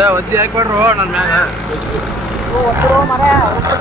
ఇది ఎక్కడ రోడ్ అన్నమాట ఓ రోడ్ మరే